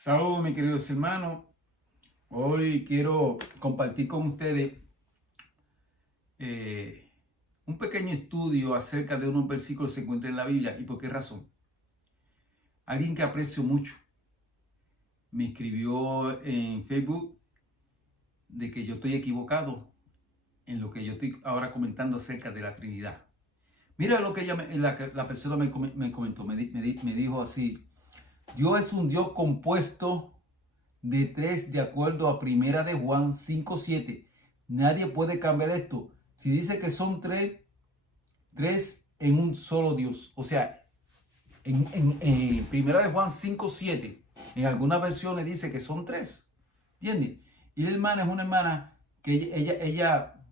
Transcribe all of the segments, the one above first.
Saludos, mis queridos hermanos. Hoy quiero compartir con ustedes un pequeño estudio acerca de unos versículos que se encuentran en la Biblia. ¿Y por qué razón? Alguien que aprecio mucho me escribió en Facebook de que yo estoy equivocado en lo que yo estoy ahora comentando acerca de la Trinidad. Mira lo que la persona me comentó, me dijo así: Dios es un Dios compuesto de tres, de acuerdo a Primera de Juan 5:7. Nadie puede cambiar esto. Si dice que son tres en un solo Dios. O sea, en Primera de Juan 5:7, en algunas versiones dice que son tres. ¿Entiendes? Y la hermana es una hermana que ella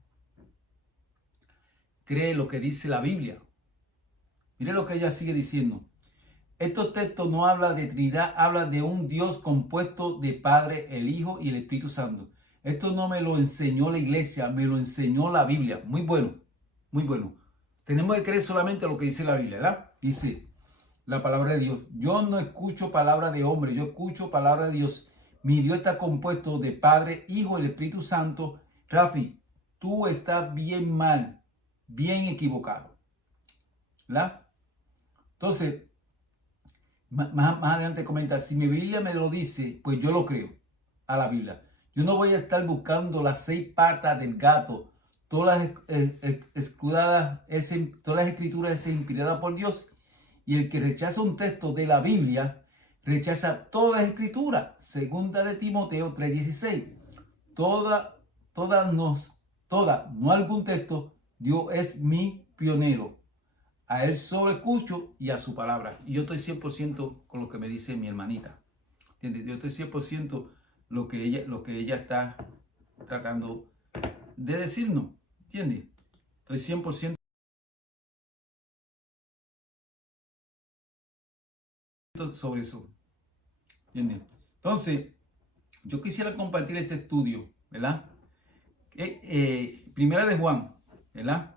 cree lo que dice la Biblia. Mire lo que ella sigue diciendo. Estos textos no hablan de Trinidad, hablan de un Dios compuesto de Padre, el Hijo y el Espíritu Santo. Esto no me lo enseñó la iglesia, me lo enseñó la Biblia. Muy bueno, muy bueno. Tenemos que creer solamente lo que dice la Biblia, ¿verdad? Dice la palabra de Dios. Yo no escucho palabra de hombre, yo escucho palabra de Dios. Mi Dios está compuesto de Padre, Hijo y el Espíritu Santo. Rafi, tú estás bien mal, bien equivocado, ¿verdad? Entonces, más adelante comenta: si mi Biblia me lo dice, pues yo lo creo a la Biblia. Yo no voy a estar buscando las 6 patas del gato. Todas las escrituras son inspiradas por Dios. Y el que rechaza un texto de la Biblia, rechaza toda la escritura. Segunda de Timoteo 3:16. No algún texto. Dios es mi pionero. A él solo escucho y a su palabra. Y yo estoy 100% con lo que me dice mi hermanita. ¿Entiendes? Yo estoy 100% lo que ella está tratando de decirnos. ¿Entiendes? Estoy 100% sobre eso. ¿Entiendes? Entonces, yo quisiera compartir este estudio, ¿verdad? Primera de Juan, ¿verdad?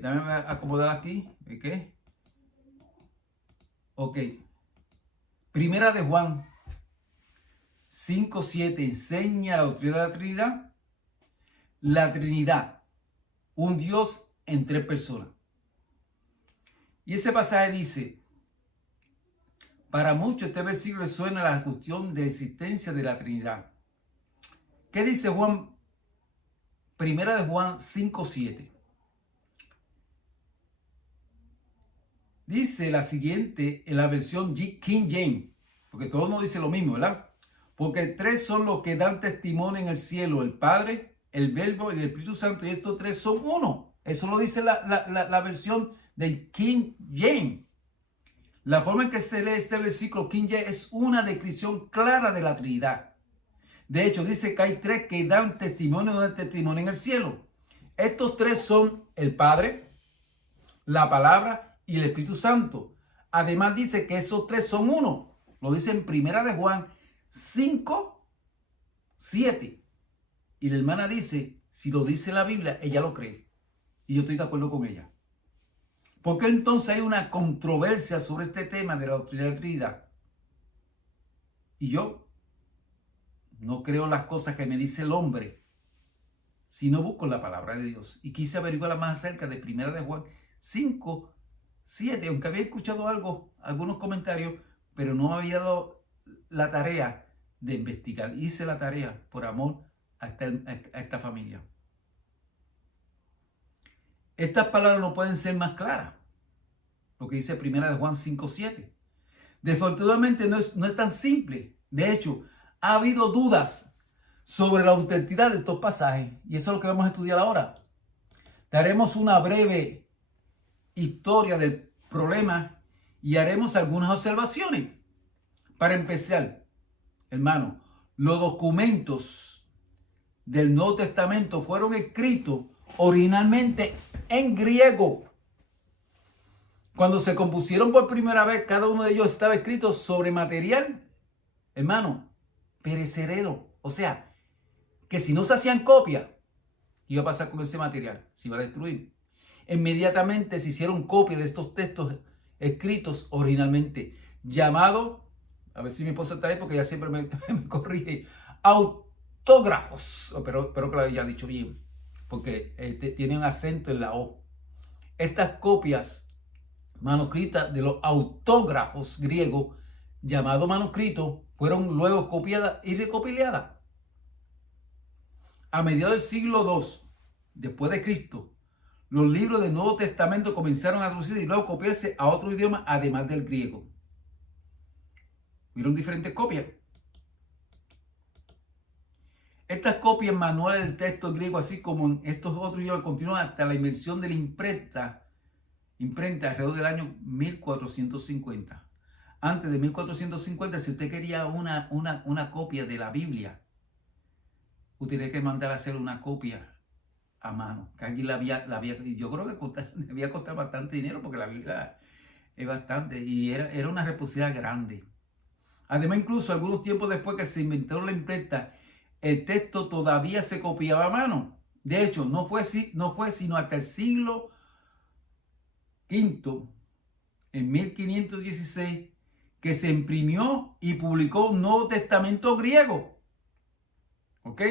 Dame acomodar aquí. ¿Ok? Ok. Primera de Juan 5:7 enseña la doctrina de la Trinidad. La Trinidad, un Dios en 3 personas. Y ese pasaje dice: para muchos este versículo suena a la cuestión de la existencia de la Trinidad. ¿Qué dice Juan? Primera de Juan 5:7. Dice la siguiente en la versión King James, porque todo no dice lo mismo, ¿verdad? Porque 3 son los que dan testimonio en el cielo: el Padre, el Verbo y el Espíritu Santo, y estos 3 son uno. Eso lo dice la versión de King James. La forma en que se lee este versículo King James es una descripción clara de la Trinidad. De hecho, dice que hay 3 que dan testimonio en el cielo. Estos 3 son el Padre, la Palabra y el Espíritu Santo. Además dice que esos 3 son uno. Lo dice en Primera de Juan 5:7. Y la hermana dice: si lo dice la Biblia, ella lo cree. Y yo estoy de acuerdo con ella. ¿Por qué entonces hay una controversia sobre este tema de la doctrina de la Trinidad? Y yo no creo en las cosas que me dice el hombre, sino busco la palabra de Dios. Y quise averiguar más acerca de Primera de Juan 5:7, aunque había escuchado algunos comentarios, pero no había dado la tarea de investigar. Hice la tarea por amor a esta familia. Estas palabras no pueden ser más claras. Lo que dice Primera de Juan 5:7. Desafortunadamente no es tan simple. De hecho, ha habido dudas sobre la autenticidad de estos pasajes. Y eso es lo que vamos a estudiar ahora. Daremos una breve historia del problema y haremos algunas observaciones. Para empezar, hermano, los documentos del Nuevo Testamento fueron escritos originalmente en griego. Cuando se compusieron por primera vez, cada uno de ellos estaba escrito sobre material, hermano, perecedero. O sea, que si no se hacían copias, ¿qué iba a pasar con ese material? Se iba a destruir. Inmediatamente se hicieron copias de estos textos escritos originalmente, llamados A ver si mi esposa está ahí porque ella siempre me corrige. Autógrafos. Espero que lo haya dicho bien. Porque tiene un acento en la O. Estas copias manuscritas de los autógrafos griegos, llamados manuscritos, fueron luego copiadas y recopiladas. A mediados del siglo II, después de Cristo, los libros del Nuevo Testamento comenzaron a traducirse y luego copiarse a otro idioma además del griego. Hubieron diferentes copias. Estas copias manuales del texto griego, así como en estos otros idiomas, continúan hasta la invención de la imprenta alrededor del año 1450. Antes de 1450, si usted quería una copia de la Biblia, usted tenía que mandar a hacer una copia a mano. Que alguien yo creo que debía costar bastante dinero porque la Biblia es bastante y era una responsabilidad grande. Además, incluso algunos tiempos después que se inventó la imprenta, el texto todavía se copiaba a mano. De hecho, no fue sino hasta el siglo V, en 1516, que se imprimió y publicó un Nuevo Testamento griego. ¿Ok?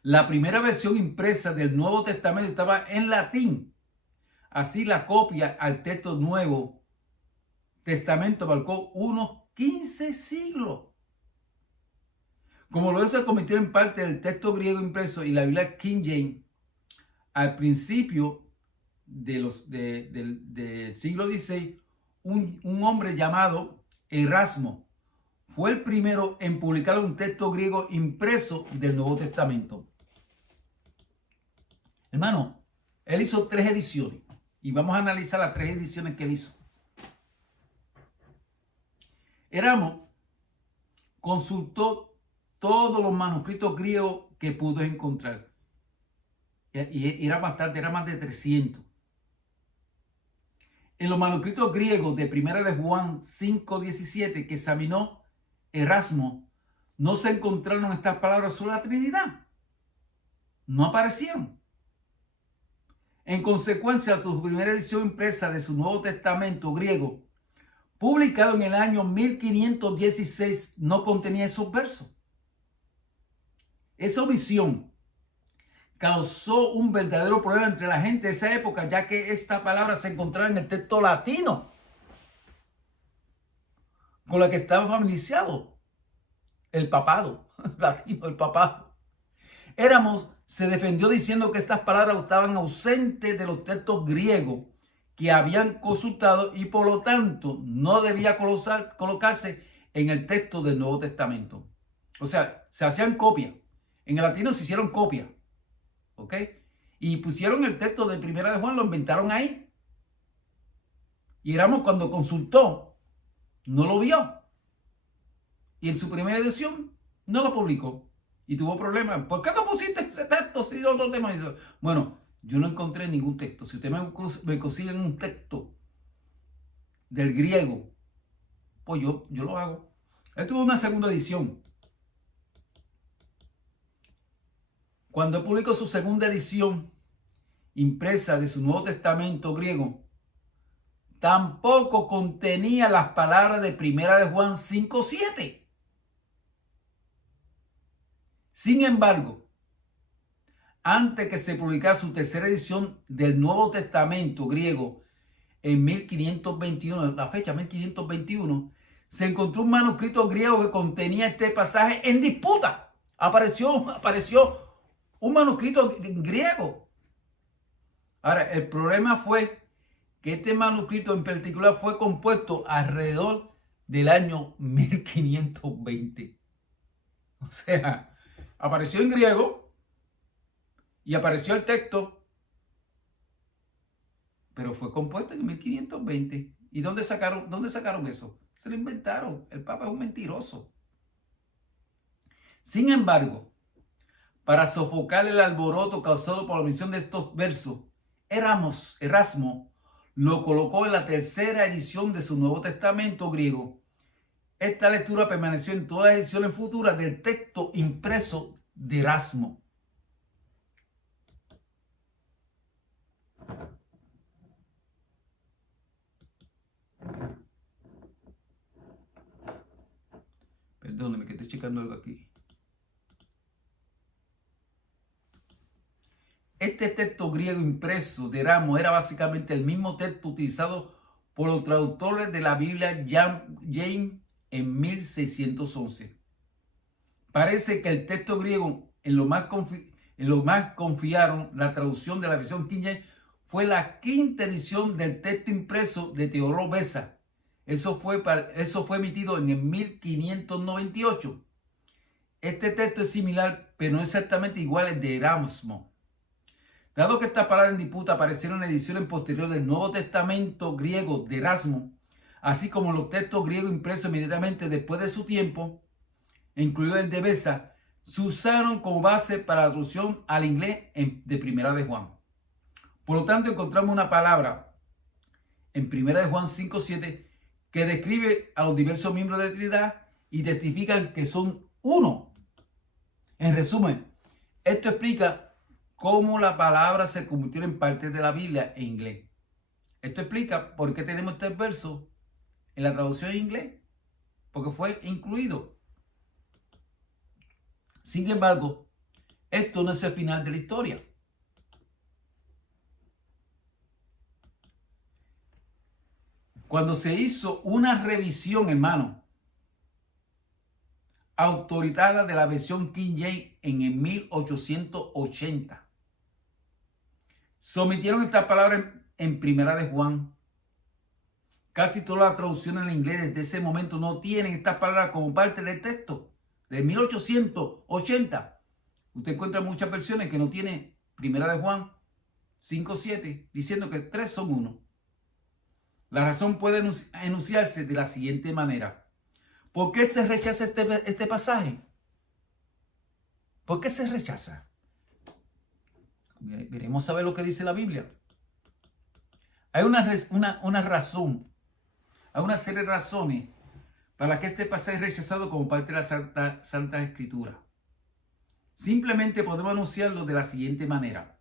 La primera versión impresa del Nuevo Testamento estaba en latín. Así la copia al texto Nuevo Testamento abarcó unos 15 siglos. Como lo se convirtió en parte del texto griego impreso y la Biblia King James, al principio del siglo XVI, un hombre llamado Erasmo fue el primero en publicar un texto griego impreso del Nuevo Testamento. Hermano, él hizo 3 ediciones y vamos a analizar las 3 ediciones que él hizo. Erasmo consultó todos los manuscritos griegos que pudo encontrar. Y era bastante, era más de 300. En los manuscritos griegos de Primera de Juan 5:17 que examinó Erasmo, no se encontraron estas palabras sobre la Trinidad. No aparecieron. En consecuencia, su primera edición impresa de su Nuevo Testamento griego, publicado en el año 1516, no contenía esos versos. Esa omisión causó un verdadero problema entre la gente de esa época, ya que esta palabra se encontraba en el texto latino, con la que estaba familiarizado el papado, latino, el papado. Éramos se defendió diciendo que estas palabras estaban ausentes de los textos griegos que habían consultado y por lo tanto no debía colocarse en el texto del Nuevo Testamento. O sea, se hacían copias. En el latino se hicieron copias. ¿Ok? Y pusieron el texto de Primera de Juan, lo inventaron ahí. Y Erasmo cuando consultó, no lo vio. Y en su primera edición no lo publicó. Y tuvo problemas. ¿Por qué no pusiste ese texto si otro tema? Bueno, yo no encontré ningún texto. Si usted me consigue un texto del griego, pues yo lo hago. Él tuvo una segunda edición. Cuando publicó su segunda edición impresa de su Nuevo Testamento griego, tampoco contenía las palabras de Primera de Juan 5:7. Sin embargo, antes que se publicara su tercera edición del Nuevo Testamento griego en 1521, la fecha 1521, se encontró un manuscrito griego que contenía este pasaje en disputa. Apareció un manuscrito griego. Ahora, el problema fue que este manuscrito en particular fue compuesto alrededor del año 1520. O sea, apareció en griego y apareció el texto, pero fue compuesto en 1520. ¿Y dónde sacaron eso? Se lo inventaron. El Papa es un mentiroso. Sin embargo, para sofocar el alboroto causado por la omisión de estos versos, Erasmo lo colocó en la tercera edición de su Nuevo Testamento griego. Esta lectura permaneció en todas las ediciones futuras del texto impreso de Erasmo. Perdóneme que estoy checando algo aquí. Este texto griego impreso de Erasmo era básicamente el mismo texto utilizado por los traductores de la Biblia James en 1611. Parece que el texto griego en lo más confiaron la traducción de la versión King James fue la quinta edición del texto impreso de Teodoro Beza. Eso fue emitido en el 1598. Este texto es similar, pero no exactamente igual al de Erasmo. Dado que estas palabras en disputa aparecieron en ediciones posteriores del Nuevo Testamento griego de Erasmo, así como los textos griegos impresos inmediatamente después de su tiempo, incluido el de Beza, se usaron como base para la traducción al inglés de Primera de Juan. Por lo tanto, encontramos una palabra en Primera de Juan 5:7 que describe a los diversos miembros de la Trinidad y testifican que son uno. En resumen, esto explica cómo la palabra se convirtió en parte de la Biblia en inglés. Esto explica por qué tenemos este verso en la traducción en inglés, porque fue incluido. Sin embargo, esto no es el final de la historia. Cuando se hizo una revisión, hermano, autorizada de la versión King James en el 1880, sometieron estas palabras en Primera de Juan. Casi todas las traducciones en inglés desde ese momento no tienen estas palabras como parte del texto. De 1880, usted encuentra muchas versiones que no tienen Primera de Juan 5:7, diciendo que 3 son 1. La razón puede enunciarse de la siguiente manera. ¿Por qué se rechaza este pasaje? ¿Por qué se rechaza? Veremos a ver lo que dice la Biblia. Hay una razón, hay una serie de razones para que este pasaje es rechazado como parte de la Santa Escritura. Simplemente podemos anunciarlo de la siguiente manera.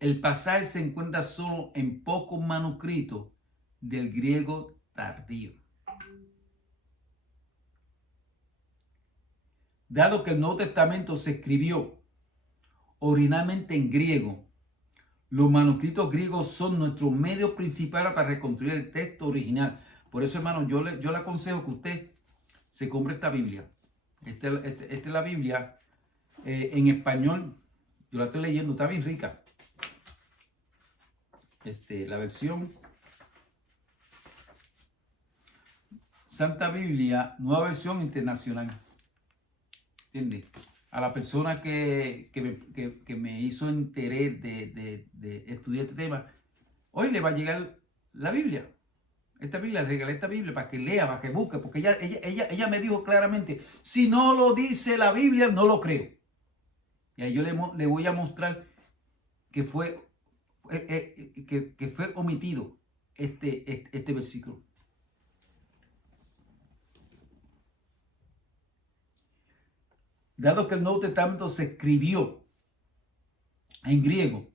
El pasaje se encuentra solo en pocos manuscritos del griego tardío. Dado que el Nuevo Testamento se escribió originalmente en griego, los manuscritos griegos son nuestro medio principal para reconstruir el texto original. Por eso, hermano, yo le aconsejo que usted se compre esta Biblia. Esta es la Biblia en español. Yo la estoy leyendo, está bien rica. La versión Santa Biblia, nueva versión internacional. ¿Entiendes? A la persona que me hizo interés de estudiar este tema, hoy le va a llegar la Biblia. Esta Biblia, le regalé esta Biblia para que lea, para que busque, porque ella me dijo claramente, si no lo dice la Biblia, no lo creo. Y ahí yo le voy a mostrar que fue omitido este versículo. Dado que el Nuevo Testamento se escribió en griego,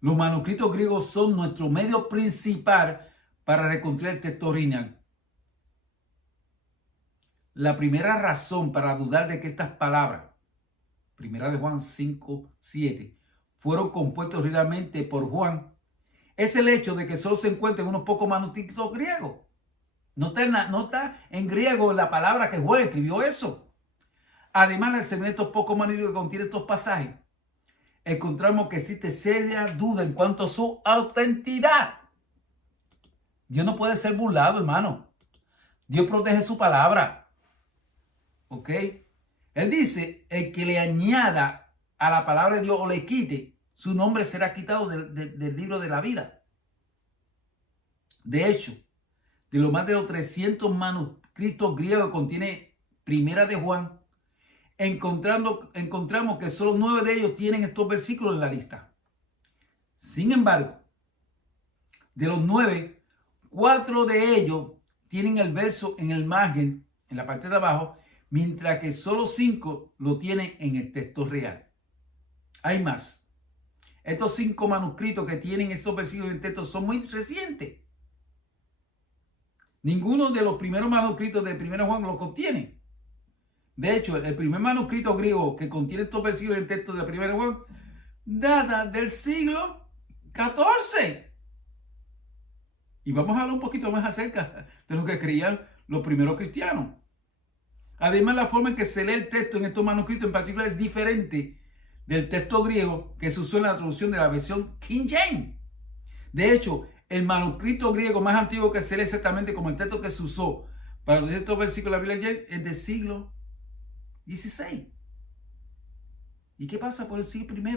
los manuscritos griegos son nuestro medio principal para reconstruir el texto original. La primera razón para dudar de que estas palabras, Primera de Juan 5:7, fueron compuestos originalmente por Juan, es el hecho de que solo se encuentran unos pocos manuscritos griegos. No está en griego la palabra que Juan escribió eso. Además de examinar estos pocos manuscritos que contienen estos pasajes, encontramos que existe seria duda en cuanto a su autenticidad. Dios no puede ser burlado, hermano. Dios protege su palabra. ¿Ok? Él dice, el que le añada a la palabra de Dios o le quite, su nombre será quitado del libro de la vida. De hecho, de los más de los 300 manuscritos griegos que contiene Primera de Juan, encontramos que solo 9 de ellos tienen estos versículos en la lista. Sin embargo, de los 9, 4 de ellos tienen el verso en el margen, en la parte de abajo, mientras que solo 5 lo tienen en el texto real. Hay más. Estos 5 manuscritos que tienen esos versículos en el texto son muy recientes. Ninguno de los primeros manuscritos del 1 Juan lo contiene. De hecho, el primer manuscrito griego que contiene estos versículos en el texto de 1 Juan data del siglo XIV. Y vamos a hablar un poquito más acerca de lo que creían los primeros cristianos. Además, la forma en que se lee el texto en estos manuscritos en particular es diferente del texto griego que se usó en la traducción de la versión King James. De hecho, el manuscrito griego más antiguo que se lee exactamente como el texto que se usó para estos versículos de la Biblia es del siglo XVI. ¿Y qué pasa por el siglo I,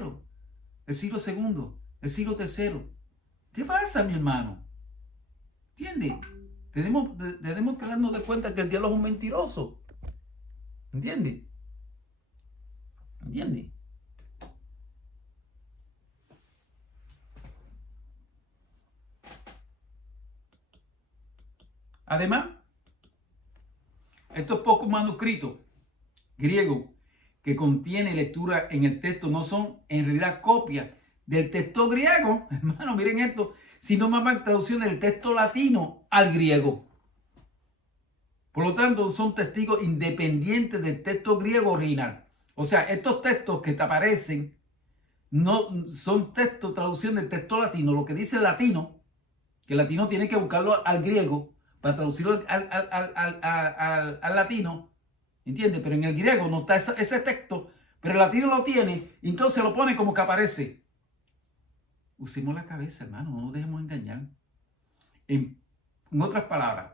el siglo II, el siglo III? ¿Qué pasa, mi hermano? ¿Entiendes? Tenemos que darnos de cuenta que el diablo es un mentiroso. ¿Entiendes? ¿Entiendes? Además, estos pocos manuscritos griegos que contienen lectura en el texto no son en realidad copias del texto griego, hermano, miren esto, sino más bien traducciones del texto latino al griego. Por lo tanto, son testigos independientes del texto griego original. O sea, estos textos que te aparecen no son textos, traducción del texto latino, lo que dice el latino, que el latino tiene que buscarlo al griego para traducirlo al latino, ¿entiendes? Pero en el griego no está ese texto, pero el latino lo tiene, y entonces lo pone como que aparece. Usemos la cabeza, hermano, no nos dejemos engañar. En otras palabras,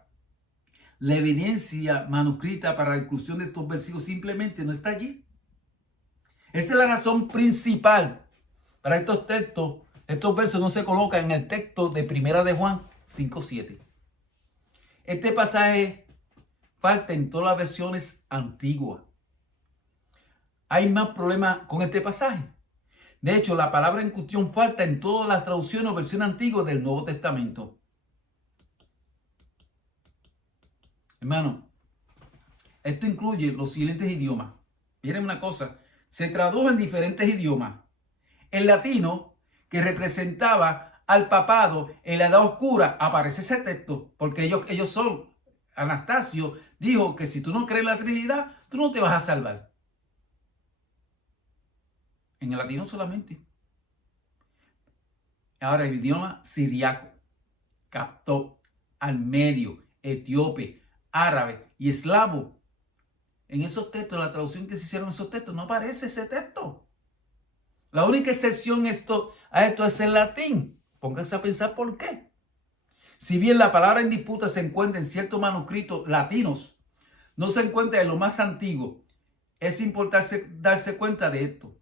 la evidencia manuscrita para la inclusión de estos versículos simplemente no está allí. Esta es la razón principal para estos textos. Estos versos no se colocan en el texto de 1 de Juan 5:7. Este pasaje falta en todas las versiones antiguas. Hay más problemas con este pasaje. De hecho, la palabra en cuestión falta en todas las traducciones o versiones antiguas del Nuevo Testamento. Hermano, esto incluye los siguientes idiomas. Miren una cosa, se tradujo en diferentes idiomas. El latino, que representaba al papado en la Edad Oscura, aparece ese texto, porque ellos son. Anastasio dijo que si tú no crees en la Trinidad, tú no te vas a salvar. En el latino solamente. Ahora el idioma siriaco, captó, almedio, etíope, árabe y eslavo. En esos textos, la traducción que se hicieron en esos textos, no aparece ese texto. La única excepción a esto es el latín. Pónganse a pensar por qué. Si bien la palabra en disputa se encuentra en ciertos manuscritos latinos, no se encuentra en lo más antiguo. Es importante darse cuenta de esto.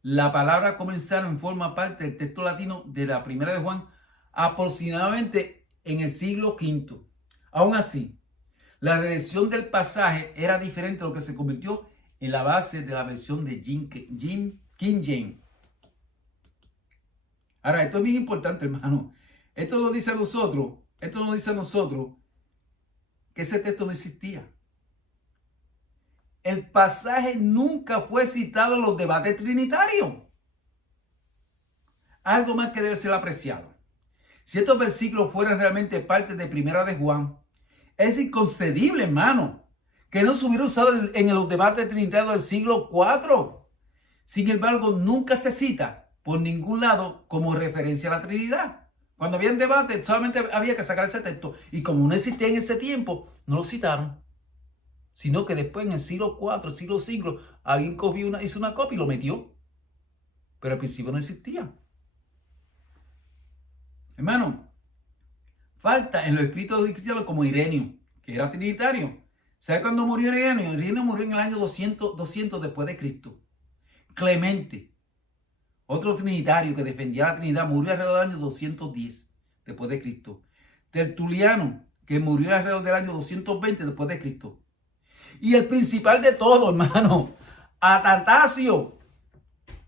La palabra comenzaron forma parte del texto latino de la 1 de Juan aproximadamente en el siglo V. Aún así, la redacción del pasaje era diferente a lo que se convirtió en la base de la versión de King James. Ahora, esto es bien importante, hermano. Esto nos dice a nosotros que ese texto no existía. El pasaje nunca fue citado en los debates trinitarios. Algo más que debe ser apreciado. Si estos versículos fueran realmente parte de 1 de Juan, es inconcebible, hermano, que no se hubiera usado en los debates trinitarios del siglo IV. Sin embargo, nunca se cita por ningún lado como referencia a la Trinidad. Cuando había un debate, solamente había que sacar ese texto. Y como no existía en ese tiempo, no lo citaron. Sino que después, en el siglo IV, el siglo V, alguien hizo una copia y lo metió. Pero al principio no existía. Hermano, falta en los escritos de cristianos como Ireneo, que era trinitario. ¿Sabe cuándo murió Ireneo? Ireneo murió en el año 200 después de Cristo. Clemente, otro trinitario que defendía la Trinidad, murió alrededor del año 210 después de Cristo. Tertuliano, que murió alrededor del año 220 después de Cristo. Y el principal de todo, hermano, Atanasio,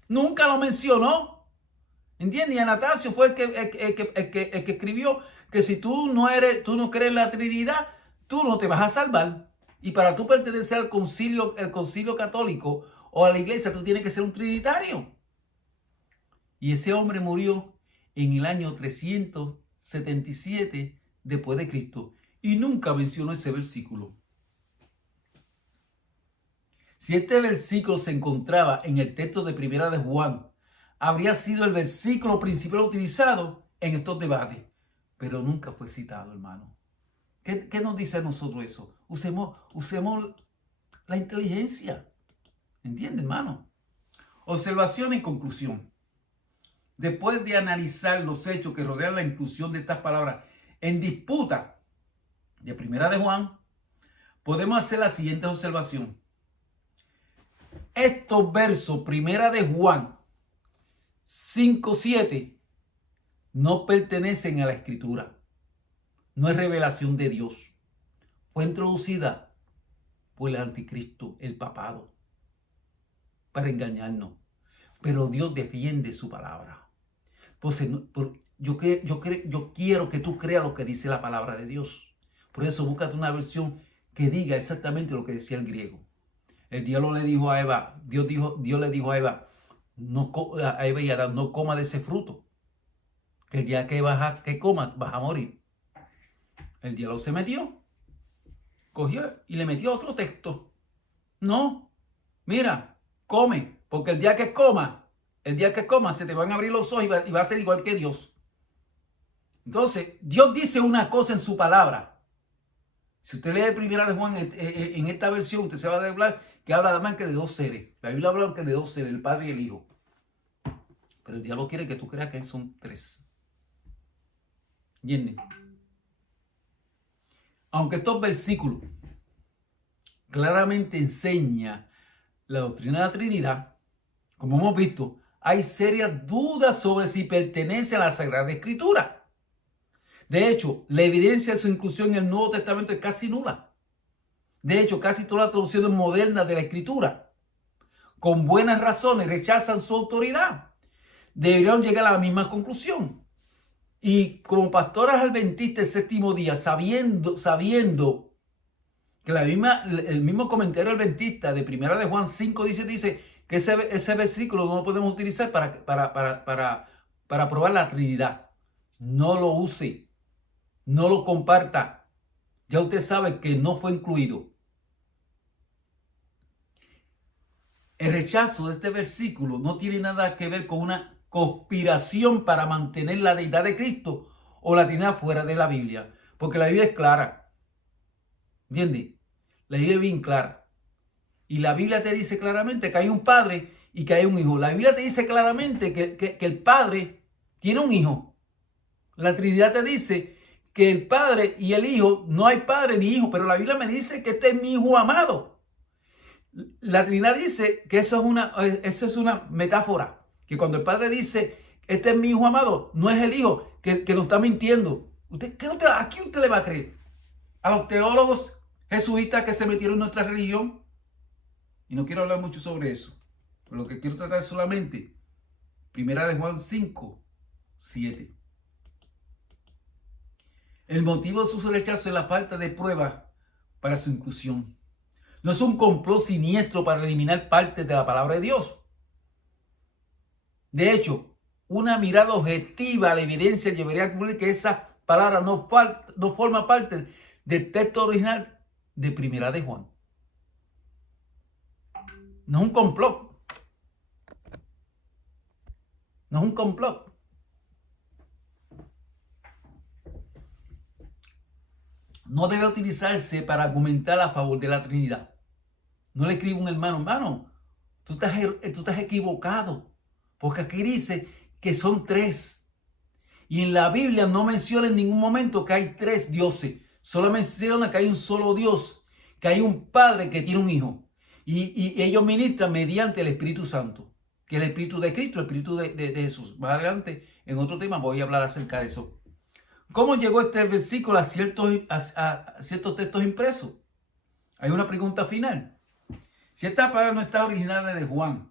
nunca lo mencionó. ¿Entiendes? Y Atanasio fue el que escribió que si tú no crees en la Trinidad, tú no te vas a salvar. Y para tú pertenecer al concilio católico o a la iglesia, tú tienes que ser un trinitario. Y ese hombre murió en el año 377 después de Cristo y nunca mencionó ese versículo. Si este versículo se encontraba en el texto de Primera de Juan, habría sido el versículo principal utilizado en estos debates, pero nunca fue citado, hermano. ¿Qué nos dice a nosotros eso? Usemos la inteligencia. ¿Entiende, hermano? Observación y conclusión. Después de analizar los hechos que rodean la inclusión de estas palabras en disputa de Primera de Juan, podemos hacer la siguiente observación. Estos versos, Primera de Juan 5:7, no pertenecen a la Escritura. No es revelación de Dios. Fue introducida por el anticristo, el papado, para engañarnos. Pero Dios defiende su palabra. Entonces, yo quiero que tú creas lo que dice la palabra de Dios. Por eso búscate una versión que diga exactamente lo que decía el griego. El diablo le dijo a Eva, Dios le dijo a Eva, a Eva y a Adán, no coma de ese fruto. Que el día que comas vas a morir. El diablo se metió, cogió y le metió otro texto. No, mira, come, porque el día que comas se te van a abrir los ojos y va a ser igual que Dios. Entonces, Dios dice una cosa en su palabra. Si usted lee Primera de Juan en esta versión, usted se va a hablar que habla más que de dos seres. La Biblia habla que de dos seres, el Padre y el Hijo. Pero el diablo quiere que tú creas que son tres. ¿Entienden? Aunque estos versículos claramente enseñan la doctrina de la Trinidad, como hemos visto, hay serias dudas sobre si pertenece a la Sagrada Escritura. De hecho, la evidencia de su inclusión en el Nuevo Testamento es casi nula. De hecho, casi todas las traducciones modernas de la Escritura, con buenas razones, rechazan su autoridad. Deberían llegar a la misma conclusión. Y como pastores adventistas del séptimo día, sabiendo que el mismo comentario adventista de Primera de Juan 5 dice que ese versículo no lo podemos utilizar para probar la Trinidad. No lo use, no lo comparta. Ya usted sabe que no fue incluido. El rechazo de este versículo no tiene nada que ver con una conspiración para mantener la deidad de Cristo o la Trinidad fuera de la Biblia. Porque la Biblia es clara. ¿Entiendes? La Biblia es bien clara. Y la Biblia te dice claramente que hay un padre y que hay un hijo. La Biblia te dice claramente que el padre tiene un hijo. La Trinidad te dice que el padre y el hijo, no hay padre ni hijo, pero la Biblia me dice que este es mi hijo amado. La Trinidad dice que eso es una metáfora. Que cuando el padre dice, este es mi hijo amado, no es el hijo que nos está mintiendo. ¿A quién usted le va a creer? ¿A los teólogos jesuitas que se metieron en nuestra religión? Y no quiero hablar mucho sobre eso. Pero lo que quiero tratar es solamente Primera de Juan 5:7. El motivo de su rechazo es la falta de pruebas para su inclusión. No es un complot siniestro para eliminar partes de la palabra de Dios. De hecho, una mirada objetiva a la evidencia llevaría a concluir que esa palabra no forma parte del texto original de Primera de Juan. No es un complot. No es un complot. No debe utilizarse para argumentar a favor de la Trinidad. No le escribo a un hermano, tú estás equivocado. Porque aquí dice que son tres. Y en la Biblia no menciona en ningún momento que hay tres dioses. Solo menciona que hay un solo Dios. Que hay un Padre que tiene un Hijo. Y ellos ministran mediante el Espíritu Santo. Que es el Espíritu de Cristo, el Espíritu de Jesús. Más adelante, en otro tema, voy a hablar acerca de eso. ¿Cómo llegó este versículo a ciertos textos impresos? Hay una pregunta final. Si esta palabra no está originada de Juan,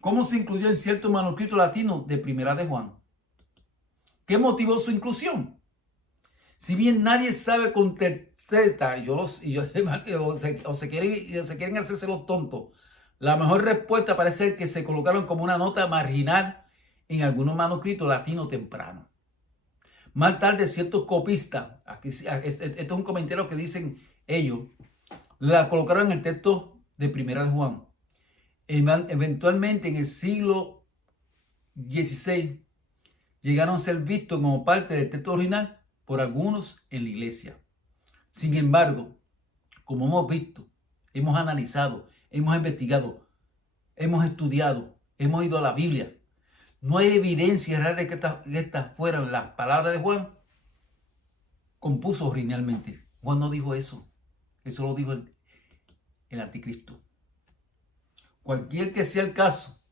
¿cómo se incluyó en cierto manuscrito latino de Primera de Juan? ¿Qué motivó su inclusión? Si bien nadie sabe con certeza, o se quieren hacerse los tontos, la mejor respuesta parece ser que se colocaron como una nota marginal en algunos manuscritos latinos tempranos. Más tarde, ciertos copistas, esto es un comentario que dicen ellos, la colocaron en el texto de Primera de Juan. Eventualmente, en el siglo XVI, llegaron a ser vistos como parte del texto original por algunos en la iglesia. Sin embargo, como hemos visto, hemos analizado, hemos investigado, hemos estudiado, hemos ido a la Biblia, no hay evidencia real de que estas fueran las palabras de Juan compuso originalmente. Juan no dijo eso. Eso lo dijo el anticristo. Cualquier que sea el caso,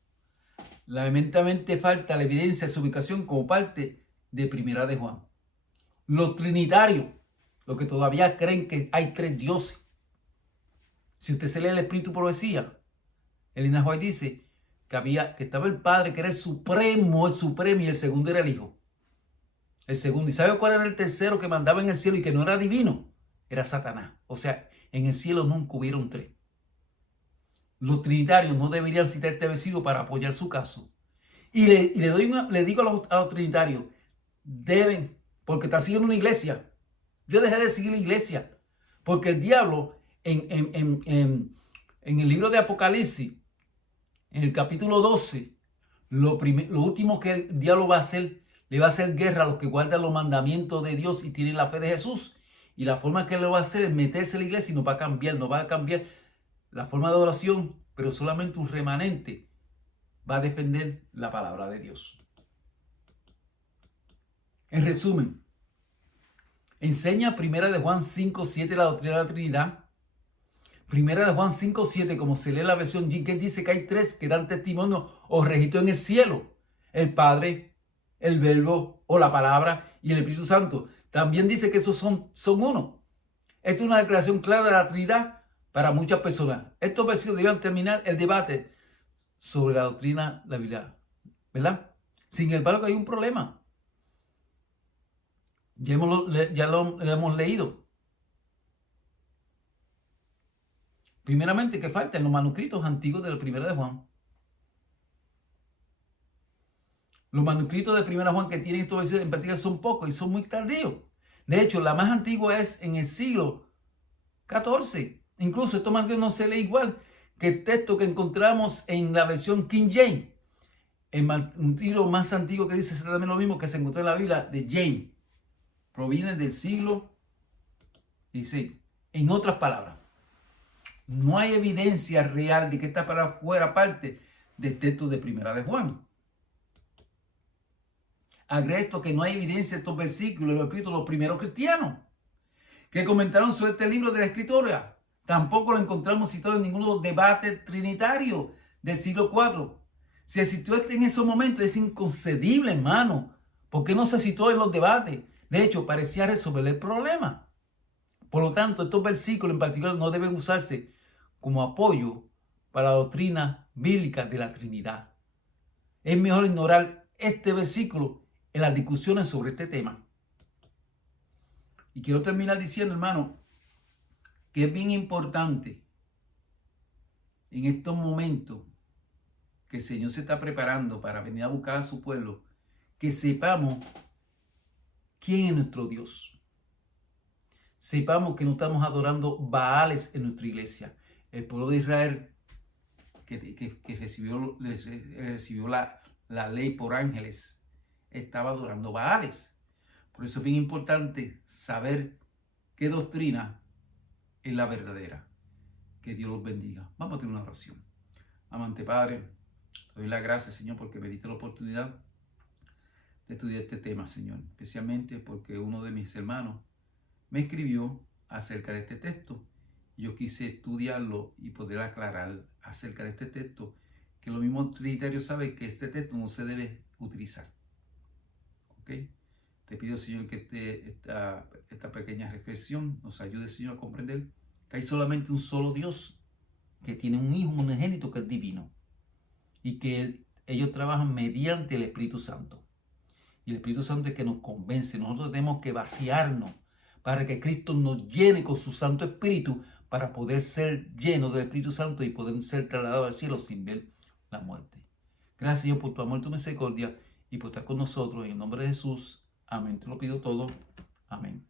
lamentablemente falta la evidencia de su ubicación como parte de Primera de Juan. Los trinitarios, los que todavía creen que hay 3 dioses. Si usted se lee el Espíritu y Profecía, Elena White dice que estaba el Padre, que era el supremo, y el segundo era el Hijo. El segundo. ¿Y sabe cuál era el tercero que mandaba en el cielo y que no era divino? Era Satanás. O sea, en el cielo nunca hubieron 3. Los trinitarios no deberían citar este versículo para apoyar su caso. Y le digo a los trinitarios, deben, porque está siguiendo una iglesia. Yo dejé de seguir la iglesia, porque el diablo en el libro de Apocalipsis, en el capítulo 12, lo último que el diablo va a hacer, le va a hacer guerra a los que guardan los mandamientos de Dios y tienen la fe de Jesús. Y la forma que lo va a hacer es meterse en la iglesia y no va a cambiar la forma de oración, pero solamente un remanente va a defender la palabra de Dios. En resumen, enseña Primera de Juan 5:7 la doctrina de la Trinidad. Primera de Juan 5:7, como se lee la versión King James, dice que hay 3 que dan testimonio o registro en el cielo: el Padre, el Verbo o la Palabra y el Espíritu Santo. También dice que esos son uno. Esta es una declaración clara de la Trinidad para muchas personas. Estos versículos deben terminar el debate sobre la doctrina de la Biblia, ¿verdad? Sin embargo, hay un problema. Ya lo hemos leído. Primeramente, que faltan los manuscritos antiguos de la Primera de Juan. Los manuscritos de Primera de Juan que tienen estos versículos en práctica son pocos y son muy tardíos. De hecho, la más antigua es en el siglo XIV. Incluso estos manuscritos no se lee igual que el texto que encontramos en la versión King James. El manuscrito más antiguo que dice exactamente lo mismo que se encontró en la Biblia de James. Proviene del siglo XVI. En otras palabras, no hay evidencia real de que esta palabra fuera parte del texto de Primera de Juan. Agrega esto que no hay evidencia de estos versículos escritos los primeros cristianos que comentaron sobre este libro de la Escritura. Tampoco lo encontramos citado en ninguno de los debates trinitarios del siglo IV. Si existió en esos momentos es inconcebible, hermano. ¿Por qué no se citó en los debates? De hecho, parecía resolver el problema. Por lo tanto, estos versículos en particular no deben usarse como apoyo para la doctrina bíblica de la Trinidad. Es mejor ignorar este versículo en las discusiones sobre este tema. Y quiero terminar diciendo, hermano, que es bien importante en estos momentos que el Señor se está preparando para venir a buscar a su pueblo, que sepamos quién es nuestro Dios. Sepamos que no estamos adorando Baales en nuestra iglesia. El pueblo de Israel que recibió la ley por ángeles estaba adorando Baales. Por eso es bien importante saber qué doctrina es la verdadera. Que Dios los bendiga. Vamos a tener una oración. Amante Padre, te doy las gracias, Señor, porque me diste la oportunidad de estudiar este tema, Señor. Especialmente porque uno de mis hermanos me escribió acerca de este texto. Yo quise estudiarlo y poder aclarar acerca de este texto, que los mismos trinitarios saben que este texto no se debe utilizar. ¿Ok? Te pido, Señor, que esta pequeña reflexión nos ayude, Señor, a comprender que hay solamente un solo Dios, que tiene un Hijo unigénito que es divino, y que ellos trabajan mediante el Espíritu Santo. Y el Espíritu Santo es que nos convence. Nosotros tenemos que vaciarnos para que Cristo nos llene con su Santo Espíritu, para poder ser llenos del Espíritu Santo y poder ser trasladados al cielo sin ver la muerte. Gracias, Señor, por tu amor y tu misericordia y por estar con nosotros. En el nombre de Jesús. Amén. Te lo pido todo. Amén.